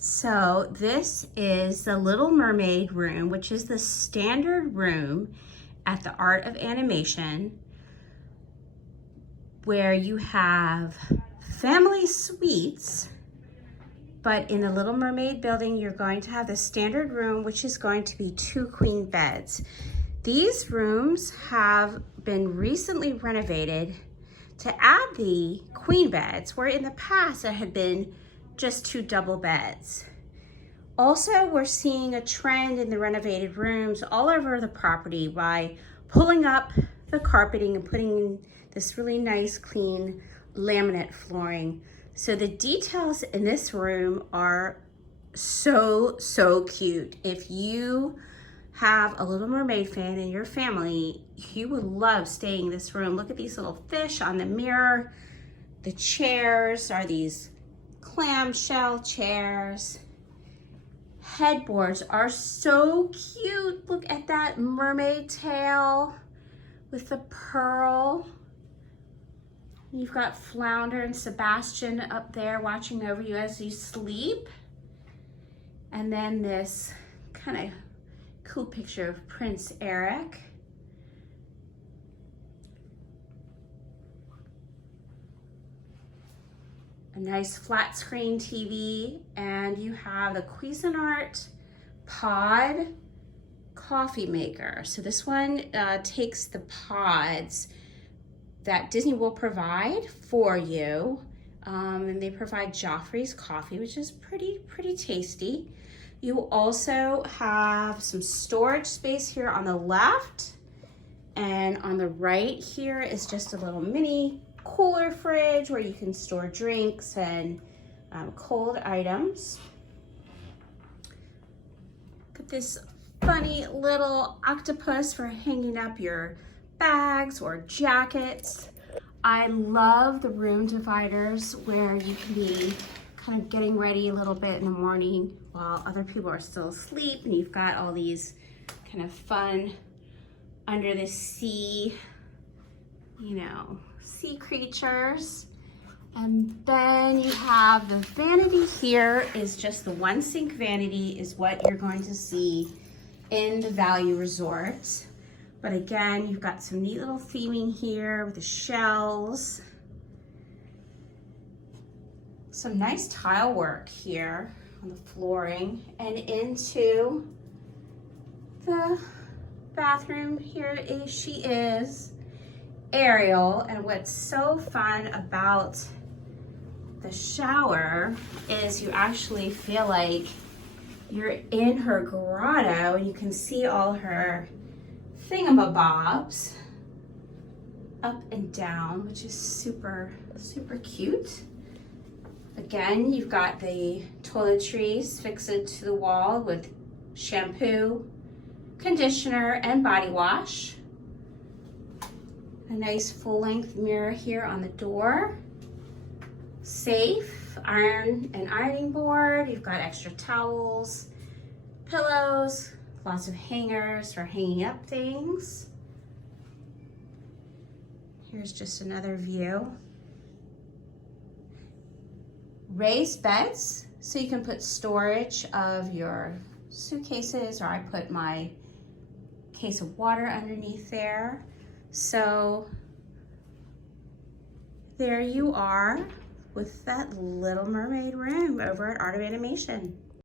So this is the Little Mermaid room, which is the standard room at the Art of Animation, where you have family suites, but in the Little Mermaid building, you're going to have the standard room, which is going to be 2 queen beds. These rooms have been recently renovated to add the queen beds, where in the past it had been just 2 double beds. Also, we're seeing a trend in the renovated rooms all over the property by pulling up the carpeting and putting in this really nice, clean laminate flooring. So the details in this room are so cute. If you have a Little Mermaid fan in your family, you would love staying in this room. Look at these little fish on the mirror. The chairs are these clamshell chairs. Headboards are so cute. Look at that mermaid tail with the pearl. You've got Flounder and Sebastian up there watching over you as you sleep. And then this kind of cool picture of Prince Eric. A nice flat screen TV, and you have the Cuisinart Pod coffee maker. So this one takes the pods that Disney will provide for you, and they provide Joffrey's coffee, which is pretty tasty. You also have some storage space here on the left, and on the right here is just a little mini cooler fridge where you can store drinks and cold items. Look at this funny little octopus for hanging up your bags or jackets. I love the room dividers where you can be kind of getting ready a little bit in the morning while other people are still asleep, and you've got all these kind of fun under the sea, sea creatures. And then you have the vanity here is just the one sink vanity is what you're going to see in the Value Resort. But again, you've got some neat little theming here with the shells. Some nice tile work here on the flooring, and into the bathroom. Here she is, Ariel. And what's so fun about the shower is you actually feel like you're in her grotto, and you can see all her thingamabobs up and down, which is super cute. Again, you've got the toiletries fixed to the wall with shampoo, conditioner, and body wash. A nice full-length mirror here on the door. Safe, ironing board. You've got extra towels, pillows, lots of hangers for hanging up things. Here's just another view. Raised beds, so you can put storage of your suitcases, or I put my case of water underneath there. So there you are with that Little Mermaid room over at Art of Animation.